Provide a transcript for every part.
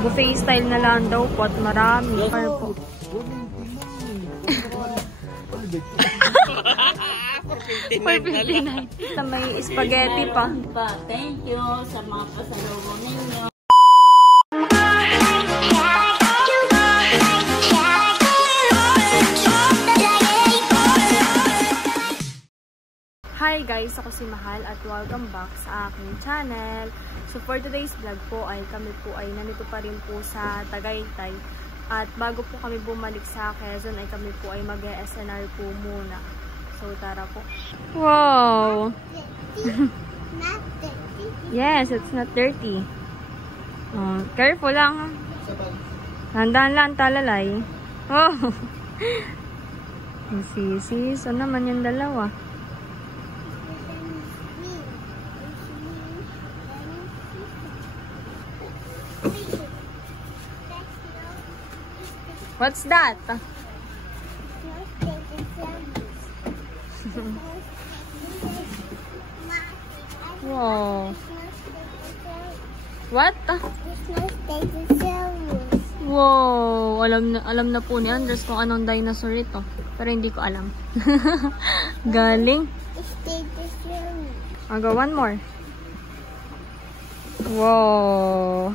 Buffet style na lang daw po at marami. Po. $4.59. May spaghetti pa. Thank you sa mga pasalubong ninyo. Hi guys! Ako si Mahal at welcome back sa aking channel. So for today's vlog po ay kami po ay nandito pa rin po sa Tagaytay. At bago po kami bumalik sa Quezon ay kami po ay mag-SNR po muna. So tara po. Wow! Yes, it's not dirty. Careful lang. Handaan lang talalay. Oh! Sis, ano naman yung dalawa? What's that? Wow. What? Wow. Alam na po ni Andres kung anong dinosaur ito. Pero hindi ko alam. Galing. I'll go one more. Wow.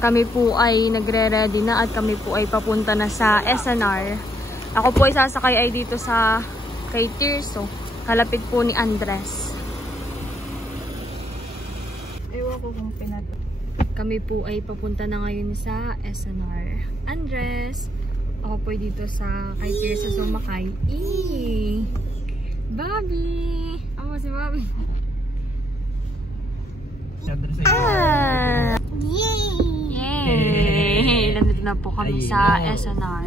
Kami po ay nagre-ready na at kami po ay papunta na sa SNR. Ako po ay sasakay ay dito sa kay Tirso. Kalapit po ni Andres. Ewan ko kung pinato. Kami po ay papunta na ngayon sa SNR. Andres! Ako po ay dito sa kay Tirso sumakay. Eee! Bobby! Ako si Bobby. Ah! Yay! Nandito na po kami sa SNR.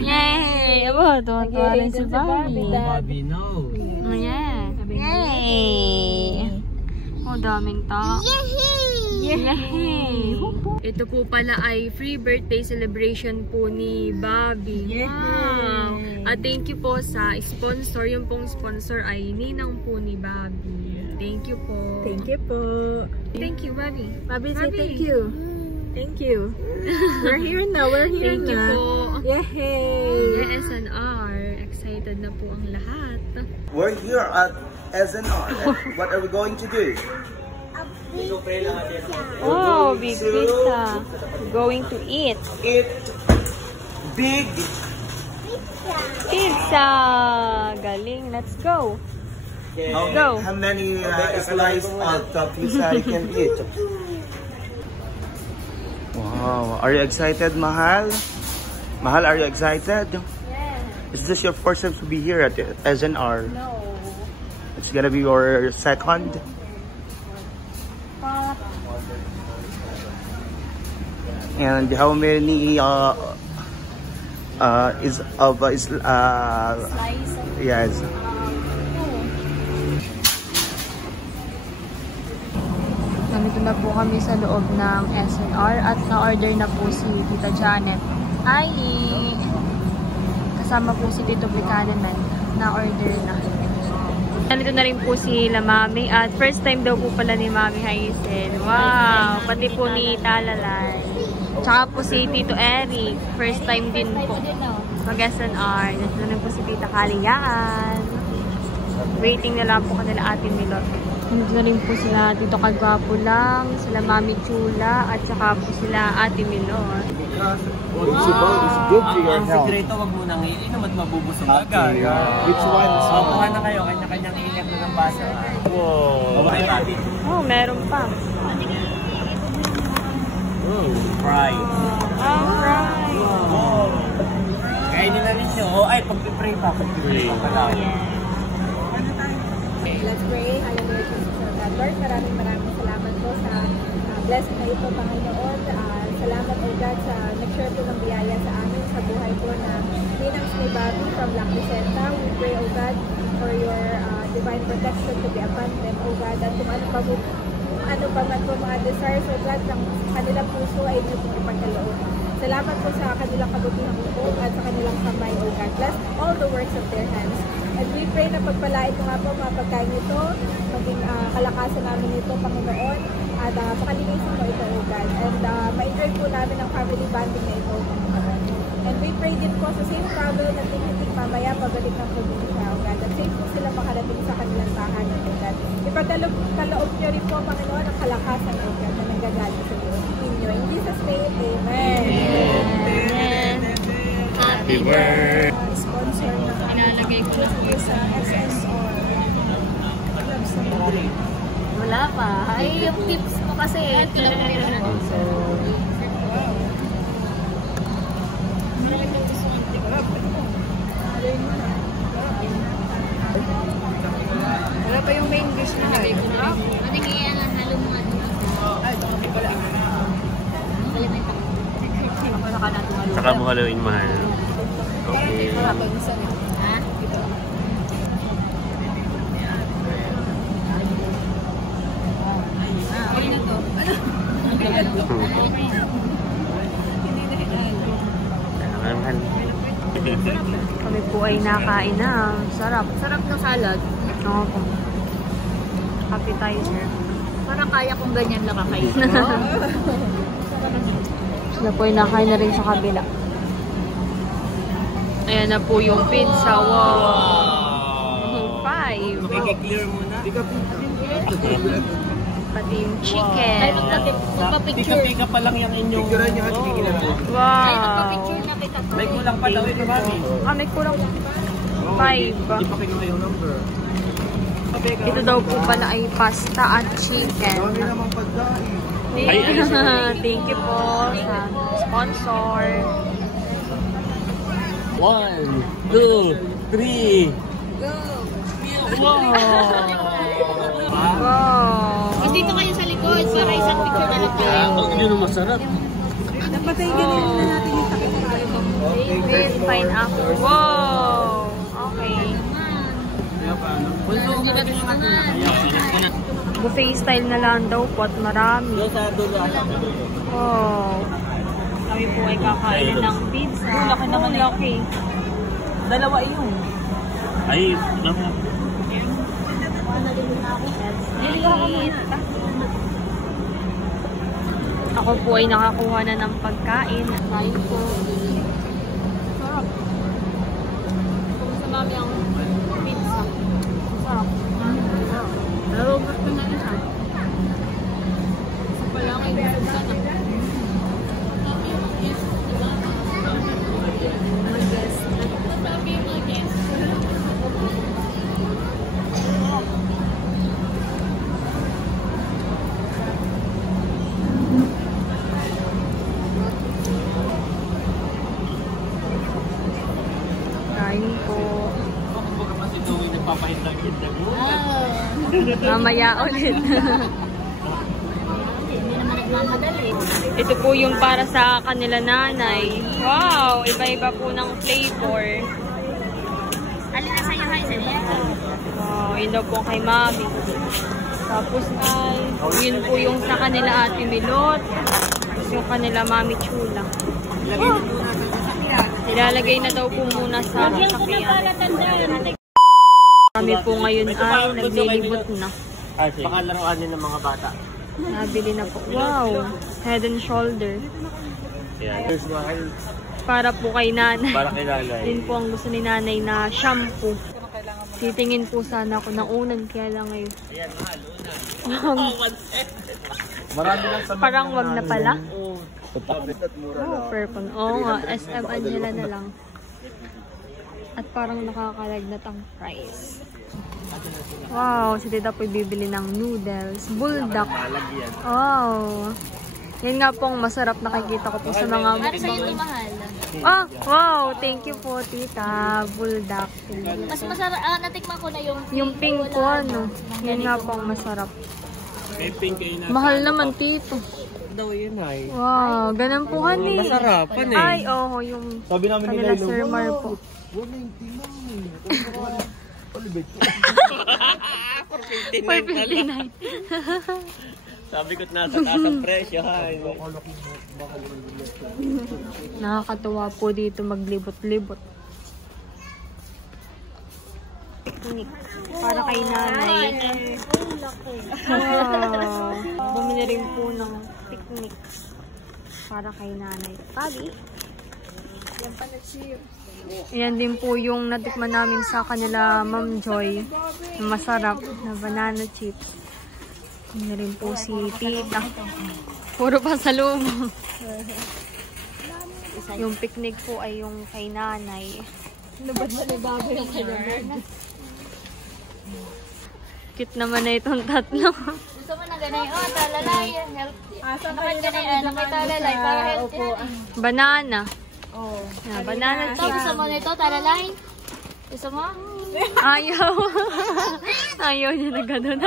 Yay! Aba, tuwa-tuwa rin si Bobby. Bobby, no. Oh, yeah. Yay! Oh, daming tao. Yay! Ito po pala ay free birthday celebration po ni Bobby. Wow! At thank you po sa sponsor. Yung pong sponsor ay ninang po ni Bobby. Thank you po. Thank you po. Thank you, Bobby. Bobby, say thank you. Thank you. We're here now. We're here Thank you na. po. Yay! SNR. Excited na po ang lahat. We're here at SNR. What are we going to do? Oh, big pizza. Going to eat. Eat big Pizza! Galing. Let's go. Go. How many slices of pizza you can eat? Wow. Are you excited, Mahal? Mahal, are you excited? Yes. Is this your first time to be here at SNR? No. It's gonna be your second? And how many Slice of yes. Nandito na po kami sa loob ng SNR at na-order na po si Tita Janet. Hi! Kasama po si Tito Buchanan na-order na. Nandito na rin po si La Mami at first time daw po pala ni Mami Hazel. Wow! Pati po ni Talalay. Tsaka po si Tito Eric. First time din po mag-SNR. Nandito na rin po si Tita Kaliyaan. Waiting na lang po kanila Ate Milot. Nandito na rin po sila Tito Kagwapo lang, sila Mami Chula, at saka po sila Ate Milot. It's good for your Ang health. sikreto, wag mo nang iinom at mabubusog agad. Which one? Kuha na kayo, kanya-kanyang iingat na ng baso. Wow. Okay, Bobby. Oh, meron pa. Fry. Alright. Oh. Kainin na rin siya. Oh, ay, pag-pray pa. Pag-pray pa pala. Let's pray. Hallelujah, Jesus, God. Lord, maraming salamat po sa blessing na ito, Panginoon. Salamat, O God, sa nag-share po ng biyaya sa amin, sa buhay po na ninang ni Bobby from La Crescenta. We pray, O God, for your divine protection to be upon them, O God, at kung ano pa man po mga desires, O God, ng kanilang puso ay inyo pong ipagkaloob. Salamat po sa kanilang kabutihang loob at sa kanilang kamay, O God. Bless all the works of their hands. And we pray na pagpalain mo nga po mga pagkain ito, maging kalakasan namin ito, Panginoon, at pakalinisin mo ito, O God. And bonding na ito. And we pray din po sa safe travel na tingin mamaya pabalik ng probinsya, O God. At safe po sila makarating sa kanilang tahanan, O God. Ipagkaloob nyo rin po, Panginoon, ang kalakasan, O God, na nanggagaling sa iyo. In Jesus' name, Amen. Amen. Happy birthday! Sponsor na Inalagay ko na. sa SSR. Wala pa. Ay, yung tips mo kasi. Wala pa yung main dish na. Ano kaya nga halo mo nga dito? Saka mo haluin, mahal. Okay. Ha? Kami po ay nakain na. Sarap. Sarap ng salad. Oo po. Appetizer. Parang kaya kong ganyan lang kakain. Sila po ay nakain na rin sa kabila. Ayan na po yung pizza. Wow! 5. Makikiclear muna. Pati yung chicken. Pika-pika pa lang yung inyong... Picturean nyo at kikilan mo. Wow! May kulang pa daw ito, mami. May kulang 5. Hindi pa kinuha yung number. Ito daw po pala ay pasta at chicken. Thank you po sa sponsor. 1, 2, 3. Wow! Wow! Dito kayo sa likod para isang picture na lang kayo. Yun ang masarap. Napatay ganyan na natin yung sakit ng With pineapple. Wow! Okay. Buffet style na lang daw po at marami. Wow! Kami po ay kakain ng pizza. Laki naman laki. Dalawa yun. Ay, naku. Ako po ay nakakuha na ng pagkain. Kain po. Sarap. Kung sa mami ang pizza. Sarap. Pero gusto na isa. Isa pala ang ibig sana. Mamaya ulit. Ito po yung para sa kanila nanay. Wow! Iba-iba po ng flavor. Alin na sa'yo, Hazel? Wow, yun daw po kay mami. Tapos ay, yun po yung sa kanila ate Milot. Tapos yung kanila mami Chula. Ilalagay na daw po muna sa sasakyan. Kami po ngayon ay naglilibot na. Baka laruan din ng mga bata. Nabili na po. Wow! Head and shoulder. Yeah. Para po kay nanay. Para kay nanay. Din po ang gusto ni nanay na shampoo. Titingin po sana ako ng unan kaya lang ngayon. Marami lang sa Parang wag na pala. Oo. Purple. Oo nga, SM Angela na lang. At parang nakakalagnat ang price. Wow, si tita po bibili ng noodles. Bulldog. Wow. Yan nga pong masarap nakikita ko po sa mga mukbang. Ah, wow. Thank you po, tita. Bulldog. Mas masarap, natikman ko na Yung pink po, ano. Yan nga pong masarap. May pink kayo na. Mahal naman, tito. Daw yun ay. Wow, ganun po hani. Masarapan eh. Ay, oo, yung Sabi namin kanila Sir Mar po. 459. Sabi ko't nasa taas ang presyo ha. Nakakatuwa po dito maglibot-libot. Picnic. Para kay nanay. Wow. Bumili rin po ng picnic. Para kay Nanay Tali. Yan pa na-cheers. Ayan din po yung natikman namin sa kanila Ma'am Joy. Masarap na banana chips. Ayan rin po si Tita. Puro pasalubong. Yung picnic po ay yung kay Nanay. Nabad na ni Bobby yung kanya. Cute naman na itong tatlo. Gusto mo na ganay? Oh, talalay. Asan Bakit ganay? May talalay para healthy natin. Banana. Oh. Yan, banana Ito, chips. gusto mo nito, talalay? Gusto mo? Ayaw. Ayaw niya na gano'n.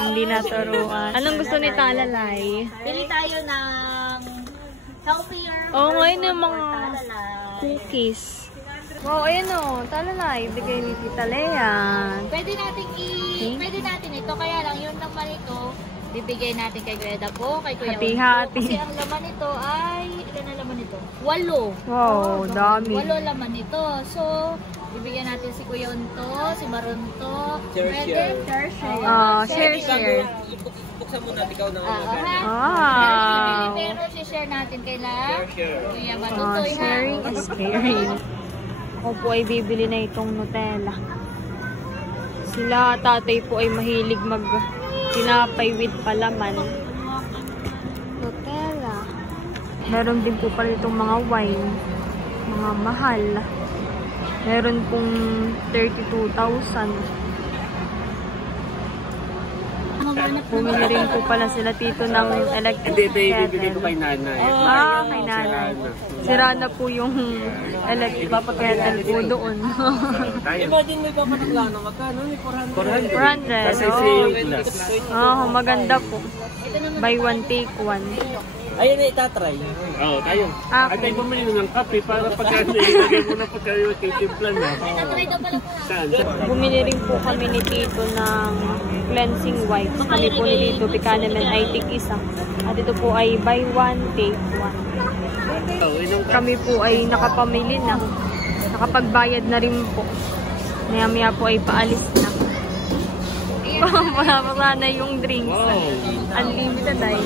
Hindi naturuan. Anong gusto ni Talalay? Pili tayo ng healthier. Oo, ngayon yung mga talalay. cookies. Wow, ayun o. Talalay. Bigay ni Tita Lea. Pwede natin ito, kaya lang yun naman ito, bibigay natin kay Kuya Dapo, kay Kuya Hati-hati. Unto. Kasi ang laman nito ay, ilan na laman nito? 8. Wow, dami. 8 laman nito. So, bibigyan natin si Kuya Unto, si Marunto. Share. Share. Buksan mo natin ikaw ng Wow. Pero share natin kay Kuya Oh, Marunto. sharing is caring. Ako po ay bibili na itong Nutella. Sila tatay po ay mahilig mag tinapay with palaman. Nutella. Meron din po pala itong mga wine. Mga mahal. Meron pong 32,000. Bumili rin po pala sila tito ng electric Bibigay ko kettle. kay Nanay. Kay Nanay. Sira na po yung electric kettle po doon. Imagine mo ipapatakla magkano? 400. 400. Kasi free glass. Maganda po. Buy one, take one. Ayun na itatry. Oo, tayo. At tayo bumili ng kape para pagkano ilagay mo na pagkayo titimplan mo. Saan? Bumili rin po kami ni Tito ng cleansing wipes. Kami po ni Tito Picanamen ay tig isa. At ito po ay buy one, take one. Kami po ay nakapamili na. Nakapagbayad na rin po. Maya-maya po ay paalis na. Wala na yung drinks. Unlimited ay.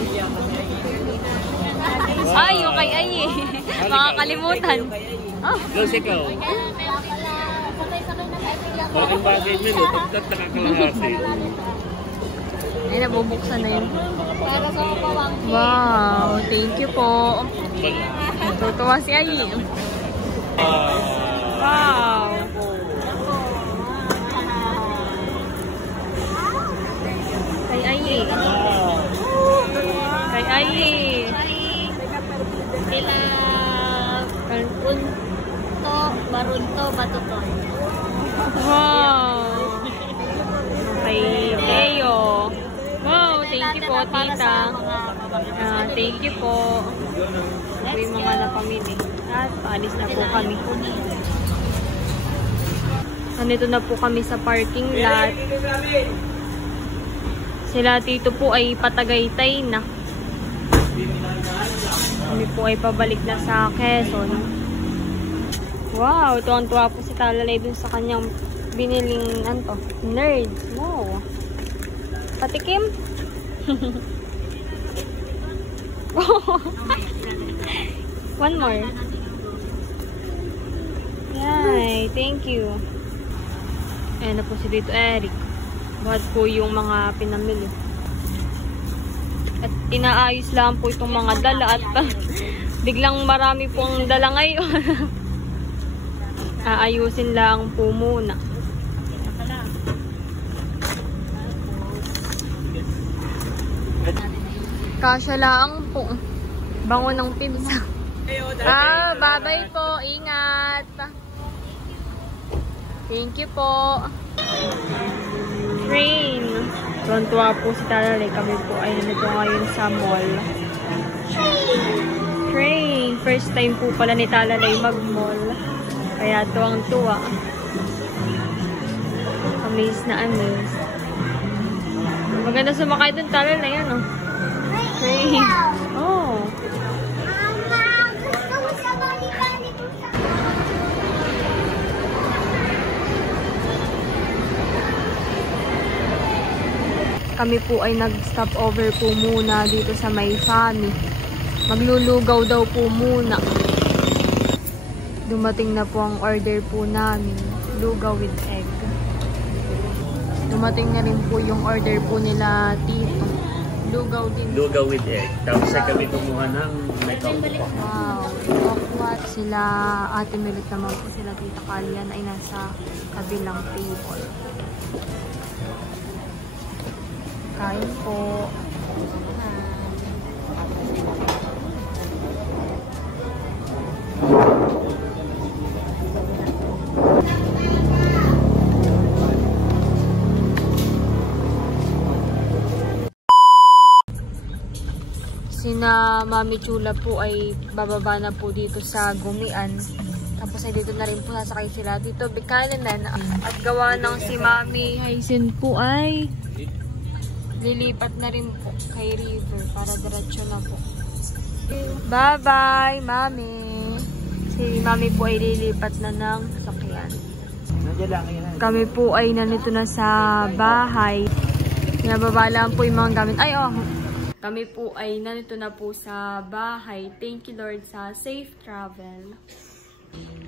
Ay, yung kay Ay eh. Makakalimutan. Los ikaw. Bakit bagay nyo no? Pagkat nakakalahati. Ay, nabubuksan na yun. Para sa kapawang. Wow, thank you po. Tutuwa si Ay. Wow. Kay Ay eh. Kay Ay eh. Sila Unto, Marunto, Batutoy. Wow. Kay Leo. Wow, thank you po, tita. Thank you po. Ito yung mga napamili. At paalis na po kami. Nandito na po kami sa parking lot. Sila tito po ay patagaytay na. Kami po ay pabalik na sa Quezon. Wow, tuwang-tuwa po si Talalay dun sa kanyang biniling nerds. Wow. Patikim? One more. Yay, thank you. Ayan na po si Tito Eric. Buhat po yung mga pinamili. At inaayos lang po itong mga dala at biglang marami pong dala ngayon. Aayusin lang po muna. Kasya lang po. Bango ng pizza. Bye-bye po. Ingat. Thank you po. Train. Tuwan-tuwa po si Talalay. Kami po ay nandito ngayon sa mall. Train. First time po pala ni Talalay mag-mall. Kaya tuwang-tuwa. Amazed na amazed. Maganda sumakay dun, Talalay. Ano? Train. Oh. kami po ay nag-stop over po muna dito sa may Fami. Maglulugaw daw po muna. Dumating na po ang order po namin. Lugaw with egg. Dumating na rin po yung order po nila Tito. Lugaw din. Lugaw with egg. Tapos ay kami kumuha ng may kaupo. Wow. What? Sila Ate Melit naman po, sila Tita Kalian ay nasa kabilang table. Kain po. Sina Mami Chula po ay bababa na po dito sa Gumian. Tapos ay dito na rin po sasakay sila dito Bicalinan. At gawa ng si Mami Haisin po ay lilipat na rin po kay River para diretso na po. Bye-bye, Mami! Si Mami po ay lilipat na ng sasakyan. Kami po ay nandito na sa bahay. Nababa lang po yung mga gamit. Ay, oh! Kami po ay nandito na po sa bahay. Thank you, Lord, sa safe travel.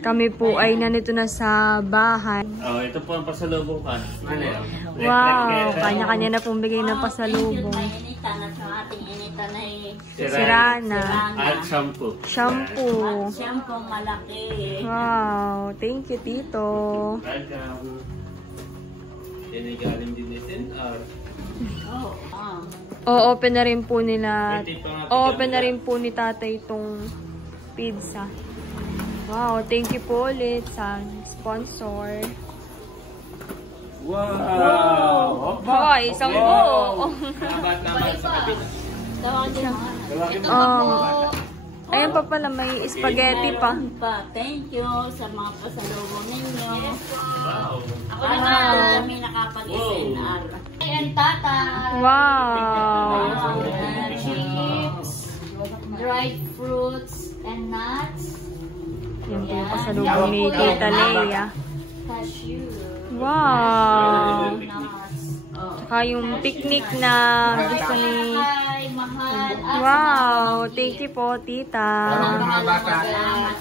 Kami po ay nandito na sa bahay. Oh, ito po ang pasalubong ka. Ano yun? Wow! Kanya-kanya na pong bigay ng pasalubong. Initan at ang ating initan ay Sirana. At shampoo. Shampoo. shampoo malaki. Wow! Thank you, Tito. Welcome. Yan ay galing din natin. O-open na rin po nila. O-open na rin po ni tatay itong pizza. Wow, thank you po ulit sa sponsor. Wow! Hoy, isang buo. Ayan pa pala, may spaghetti pa. Thank you sa mga pasalubong ninyo. Wow! Ako naman, kami nakapag-SNR. Ayan, tata. Wow! Chips, dried fruits, and nuts. Yan po yung pasalubong ni Tita Leia. Cashew. Wow! Nuts. Saka yung picnic na gusto ni... Hi, mahal. Wow! Thank you po, Tita.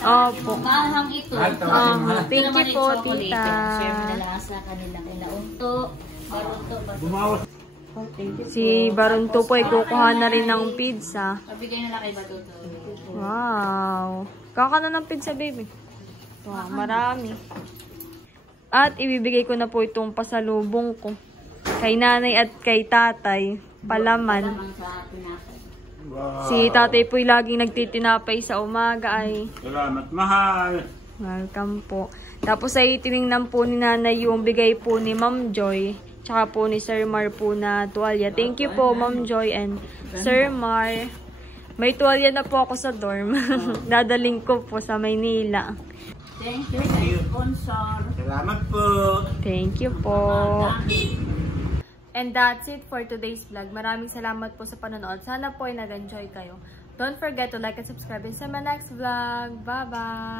Opo. Mahang ito. Thank you po, Tita. Share mo na lang sa kanila. Kaya unto, Barunto. Si Barunto po ay kukuha na rin ng pizza. Pabigay na lang kay Batuto. Wow! Kaka na ng pizza, baby. Wow, marami. At ibibigay ko na po itong pasalubong ko. Kay nanay at kay tatay. Palaman. Si tatay po ay laging nagtitinapay sa umaga ay. Salamat, mahal. Welcome po. Tapos ay tinignan po ni nanay yung bigay po ni Ma'am Joy. Tsaka po ni Sir Mar po na tuwalya. Thank you po, Ma'am Joy and Sir Mar. May tuwalya na po ako sa dorm. Dadaling ko po sa Maynila. Thank you sa sponsor. Salamat po. Thank you po. And that's it for today's vlog. Maraming salamat po sa panonood. Sana po ay nag-enjoy kayo. Don't forget to like and subscribe and see my next vlog. Bye-bye!